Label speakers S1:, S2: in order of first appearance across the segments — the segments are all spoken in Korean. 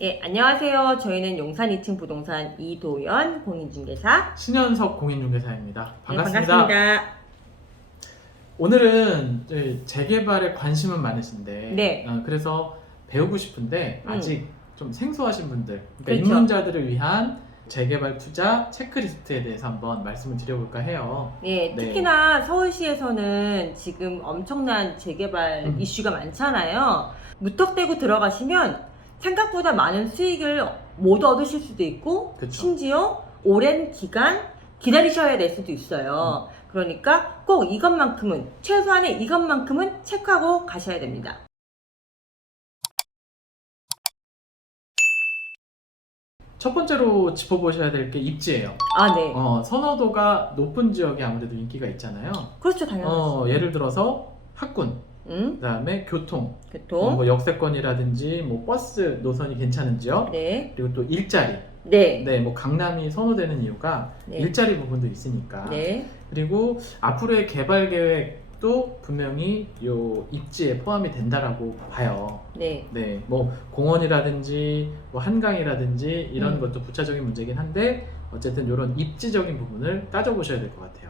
S1: 예, 안녕하세요. 저희는 용산 2층 부동산 이도연 공인중개사.
S2: 신현석 공인중개사입니다.
S1: 네,
S2: 반갑습니다.
S1: 반갑습니다.
S2: 오늘은 재개발에 관심은 많으신데,
S1: 네.
S2: 어, 그래서 배우고 싶은데
S1: 음.
S2: 아직 좀 생소하신 분들, 그러니까
S1: 그렇죠.
S2: 입문자들을 위한 재개발 투자 체크리스트에 대해서 한번 말씀을 드려볼까 해요.
S1: 예,
S2: 네.
S1: 특히나 서울시에서는 지금 엄청난 재개발
S2: 음.
S1: 이슈가 많잖아요. 무턱대고 들어가시면 생각보다 많은 수익을 못 얻으실 수도 있고,
S2: 그쵸.
S1: 심지어 오랜 기간 기다리셔야 될 수도 있어요.
S2: 음.
S1: 그러니까 꼭 이것만큼은, 최소한의 이것만큼은 체크하고 가셔야 됩니다.
S2: 첫 번째로 짚어보셔야 될 게 입지예요.
S1: 아, 네.
S2: 어, 선호도가 높은 지역이 아무래도 인기가 있잖아요.
S1: 그렇죠, 당연하죠.
S2: 어, 예를 들어서 학군,
S1: 음,
S2: 그다음에 교통, 어,
S1: 교통.
S2: 뭐 역세권이라든지 뭐 버스 노선이 괜찮은 지역,
S1: 네.
S2: 그리고 또 일자리.
S1: 네.
S2: 네, 뭐 강남이 선호되는 이유가
S1: 네.
S2: 일자리 부분도 있으니까.
S1: 네.
S2: 그리고 앞으로의 개발 계획도 분명히 요 입지에 포함이 된다라고 봐요.
S1: 네.
S2: 네, 뭐 공원이라든지 뭐 한강이라든지 이런
S1: 음.
S2: 것도 부차적인 문제긴 한데 어쨌든 이런 입지적인 부분을 따져보셔야 될 것 같아요.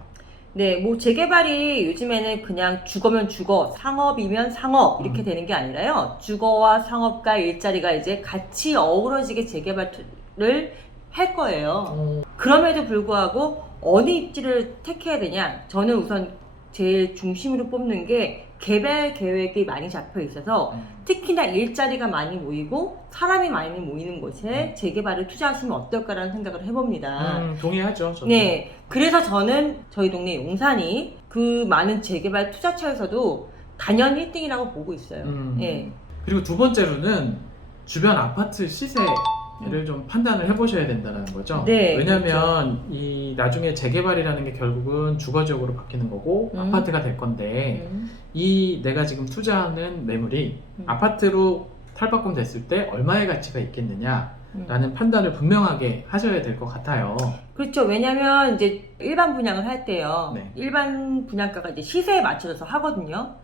S1: 네, 뭐 재개발이 요즘에는 그냥 주거면 주거, 상업이면 상업 이렇게
S2: 음.
S1: 되는 게 아니라요. 주거와 상업과 일자리가 이제 같이 어우러지게 재개발을 할 거예요.
S2: 어,
S1: 그럼에도 불구하고 어느 입지를 택해야 되냐? 저는 우선 제일 중심으로 뽑는 게 개발 계획이 많이 잡혀 있어서
S2: 음,
S1: 특히나 일자리가 많이 모이고 사람이 많이 모이는 곳에
S2: 음.
S1: 재개발을 투자하시면 어떨까라는 생각을 해봅니다.
S2: 음, 동의하죠. 저도.
S1: 네. 그래서 저는 저희 동네 용산이 그 많은 재개발 투자처에서도 단연 1등이라고 보고 있어요.
S2: 음.
S1: 예.
S2: 그리고 두 번째로는 주변 아파트 시세 를 좀 판단을 해보셔야 된다는 거죠.
S1: 네,
S2: 왜냐하면 이 나중에 재개발이라는 게 결국은 주거지역으로 바뀌는 거고
S1: 음.
S2: 아파트가 될 건데
S1: 음.
S2: 이 내가 지금 투자하는 매물이
S1: 음.
S2: 아파트로 탈바꿈 됐을 때 얼마의 가치가 있겠느냐 라는
S1: 음.
S2: 판단을 분명하게 하셔야 될 것 같아요.
S1: 그렇죠. 왜냐면 이제 일반 분양을 할 때요.
S2: 네.
S1: 일반 분양가가 이제 시세에 맞춰져서 하거든요.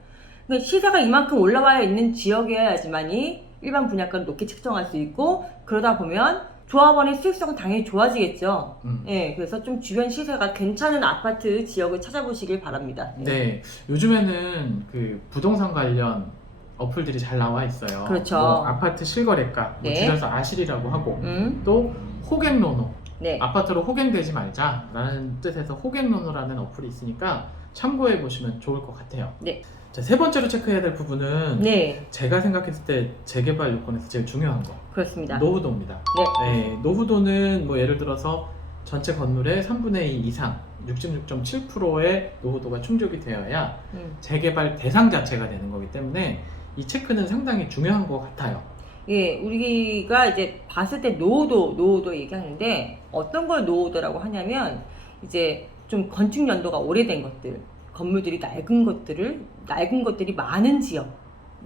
S1: 시세가 이만큼 올라와야 있는 지역이어야지만이 일반 분양가를 높게 책정할 수 있고 그러다 보면 조합원의 수익성은 당연히 좋아지겠죠.
S2: 음.
S1: 예, 그래서 좀 주변 시세가 괜찮은 아파트 지역을 찾아보시길 바랍니다. 예.
S2: 네, 요즘에는 그 부동산 관련 어플들이 잘 나와 있어요.
S1: 그렇죠.
S2: 뭐 아파트 실거래가, 뭐
S1: 네.
S2: 줄여서 아실이라고 하고,
S1: 음,
S2: 또 호갱노노,
S1: 네.
S2: 아파트로 호갱되지 말자라는 뜻에서 호갱노노라는 어플이 있으니까 참고해 보시면 좋을 것 같아요.
S1: 네.
S2: 자, 세 번째로 체크해야 될 부분은
S1: 네,
S2: 제가 생각했을 때 재개발 요건에서 제일 중요한 거
S1: 그렇습니다.
S2: 노후도입니다.
S1: 네.
S2: 네, 노후도는 뭐 예를 들어서 전체 건물의 3분의 2 이상 66.7%의 노후도가 충족이 되어야
S1: 음.
S2: 재개발 대상 자체가 되는 거기 때문에 이 체크는 상당히 중요한 것 같아요.
S1: 예, 우리가 이제 봤을 때 노후도, 노후도 얘기하는데 어떤 걸 노후도라고 하냐면 이제 좀 건축 연도가 오래된 것들, 건물들이 낡은 것들을, 낡은 것들이 많은 지역이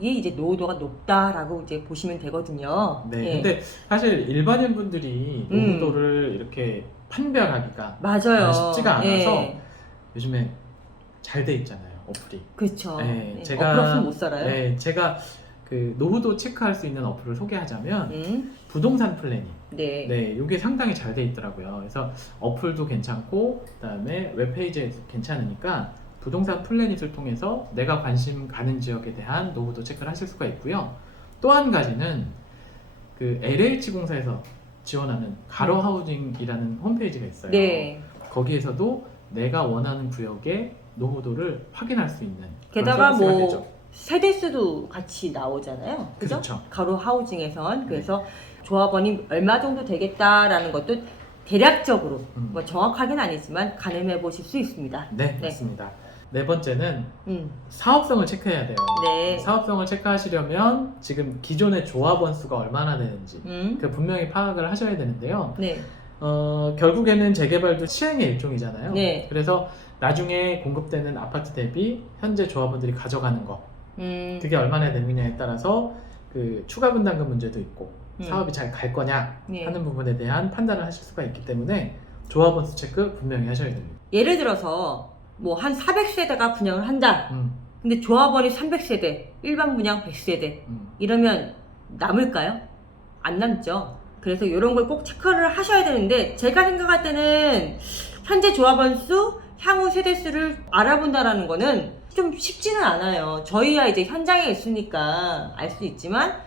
S1: 이제 노후도가 높다라고 이제 보시면 되거든요.
S2: 네,
S1: 예.
S2: 근데 사실 일반인 분들이
S1: 음.
S2: 노후도를 이렇게 판별하기가
S1: 맞아요.
S2: 쉽지가 않아서
S1: 예,
S2: 요즘에 잘 돼 있잖아요, 어플이.
S1: 그렇죠.
S2: 네,
S1: 예,
S2: 제가-
S1: 어플 없으면 못 살아요.
S2: 네, 제가 그 노후도 체크할 수 있는 어플을 소개하자면
S1: 음,
S2: 부동산 플래닝.
S1: 네.
S2: 네, 이게 상당히 잘 돼 있더라고요. 그래서 어플도 괜찮고 그다음에 웹페이지에도 괜찮으니까 부동산 플래닛을 통해서 내가 관심 가는 지역에 대한 노후도 체크를 하실 수가 있고요. 또 한 가지는 그 LH 공사에서 지원하는 가로 하우징이라는 홈페이지가 있어요.
S1: 음. 네.
S2: 거기에서도 내가 원하는 구역의 노후도를 확인할 수 있는 게다가
S1: 뭐
S2: 되죠.
S1: 세대수도 같이 나오잖아요. 그죠?
S2: 그렇죠.
S1: 가로 하우징에선 그래서 조합원이 얼마 정도 되겠다라는 것도 대략적으로
S2: 음.
S1: 뭐 정확하게는 아니지만 가늠해 보실 수 있습니다.
S2: 네,
S1: 네.
S2: 맞습니다. 네 번째는
S1: 음,
S2: 사업성을 체크해야 돼요.
S1: 네.
S2: 사업성을 체크하시려면 지금 기존의 조합원 수가 얼마나 되는지
S1: 음,
S2: 그 분명히 파악을 하셔야 되는데요.
S1: 네,
S2: 어, 결국에는 재개발도 시행의 일종이잖아요.
S1: 네.
S2: 그래서 나중에 공급되는 아파트 대비 현재 조합원들이 가져가는 거
S1: 음,
S2: 그게 얼마나 되느냐에 따라서 그 추가 분담금 문제도 있고
S1: 음.
S2: 사업이 잘 갈 거냐
S1: 네.
S2: 하는 부분에 대한 판단을 하실 수가 있기 때문에 조합원 수 체크 분명히 하셔야 됩니다.
S1: 예를 들어서 뭐 한 400세대가 분양을 한다.
S2: 음,
S1: 근데 조합원이 300세대, 일반 분양 100세대
S2: 음.
S1: 이러면 남을까요? 안 남죠. 그래서 이런 걸 꼭 체크를 하셔야 되는데 제가 생각할 때는 현재 조합원 수, 향후 세대 수를 알아본다라는 거는 좀 쉽지는 않아요. 저희야 이제 현장에 있으니까 알 수 있지만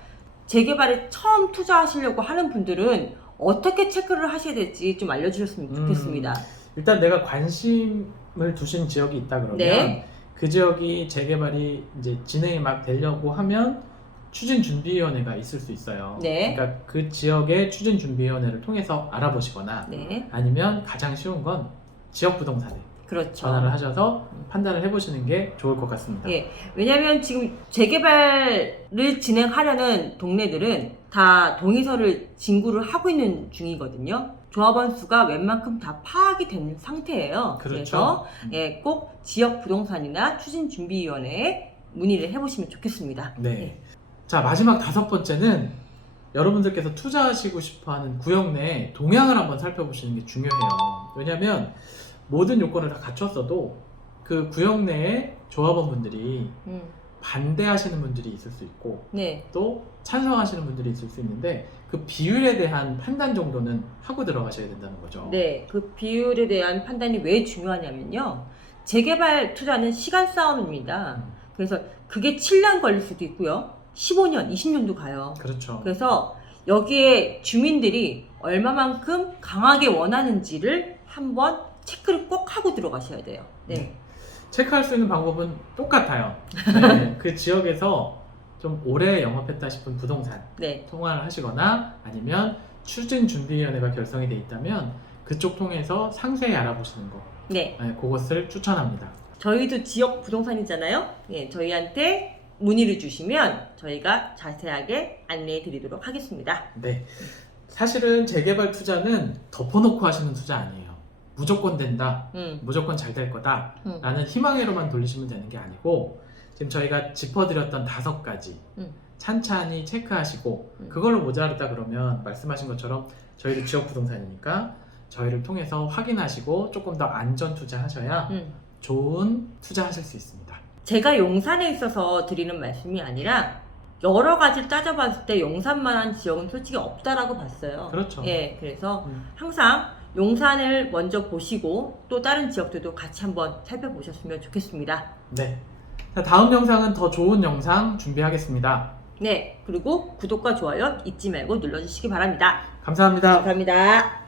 S1: 재개발에 처음 투자하시려고 하는 분들은 어떻게 체크를 하셔야 될지 좀 알려주셨으면
S2: 음.
S1: 좋겠습니다.
S2: 일단 내가 관심을 두신 지역이 있다 그러면
S1: 네.
S2: 그 지역이 재개발이 이제 진행이 막 되려고 하면 추진준비위원회가 있을 수 있어요.
S1: 네.
S2: 그러니까 그 지역의 추진준비위원회를 통해서 알아보시거나
S1: 네,
S2: 아니면 가장 쉬운 건 지역 부동산에
S1: 그렇죠.
S2: 전화를 하셔서 판단을 해보시는 게 좋을 것 같습니다.
S1: 예, 왜냐하면 지금 재개발을 진행하려는 동네들은 다 동의서를 진구를 하고 있는 중이거든요. 조합원 수가 웬만큼 다 파악이 된 상태예요.
S2: 그렇죠.
S1: 그래서 예, 꼭 지역 부동산이나 추진 준비위원회에 문의를 해보시면 좋겠습니다.
S2: 네. 자 마지막 다섯 번째는 여러분들께서 투자하시고 싶어 하는 구역 내 동향을 한번 살펴보시는 게 중요해요. 왜냐하면 모든 요건을 다 갖췄어도 그 구역 내에 조합원분들이
S1: 음,
S2: 반대하시는 분들이 있을 수 있고
S1: 네,
S2: 또 찬성하시는 분들이 있을 수 있는데 그 비율에 대한 판단 정도는 하고 들어가셔야 된다는 거죠.
S1: 네, 그 비율에 대한 판단이 왜 중요하냐면요. 재개발 투자는 시간 싸움입니다. 그래서 그게 7년 걸릴 수도 있고요. 15년, 20년도 가요.
S2: 그렇죠.
S1: 그래서 여기에 주민들이 얼마만큼 강하게 원하는지를 한번 체크를 꼭 하고 들어가셔야 돼요. 네.
S2: 체크할 수 있는 방법은 똑같아요. 네, 그 지역에서 좀 오래 영업했다 싶은 부동산
S1: 네.
S2: 통화를 하시거나 아니면 추진준비위원회가 결성이 돼 있다면 그쪽 통해서 상세히 알아보시는 거
S1: 네.
S2: 네, 그것을 추천합니다.
S1: 저희도 지역 부동산이잖아요. 예, 저희한테 문의를 주시면 저희가 자세하게 안내해 드리도록 하겠습니다.
S2: 네. 사실은 재개발 투자는 덮어놓고 하시는 투자 아니에요. 무조건 된다.
S1: 음.
S2: 무조건 잘 될 거다.
S1: 음.
S2: 라는 희망회로만 돌리시면 되는 게 아니고 지금 저희가 짚어드렸던 다섯 가지
S1: 음.
S2: 찬찬히 체크하시고
S1: 음.
S2: 그걸로 모자랐다 그러면 말씀하신 것처럼 저희도 지역 부동산이니까 저희를 통해서 확인하시고 조금 더 안전 투자하셔야
S1: 음.
S2: 좋은 투자하실 수 있습니다.
S1: 제가 용산에 있어서 드리는 말씀이 아니라 여러 가지를 따져봤을 때 용산만한 지역은 솔직히 없다라고 봤어요.
S2: 그렇죠.
S1: 예, 그래서
S2: 음.
S1: 항상 용산을 먼저 보시고 또 다른 지역들도 같이 한번 살펴보셨으면 좋겠습니다.
S2: 네. 자, 다음 영상은 더 좋은 영상 준비하겠습니다.
S1: 네, 그리고 구독과 좋아요 잊지 말고 눌러주시기 바랍니다.
S2: 감사합니다.
S1: 감사합니다.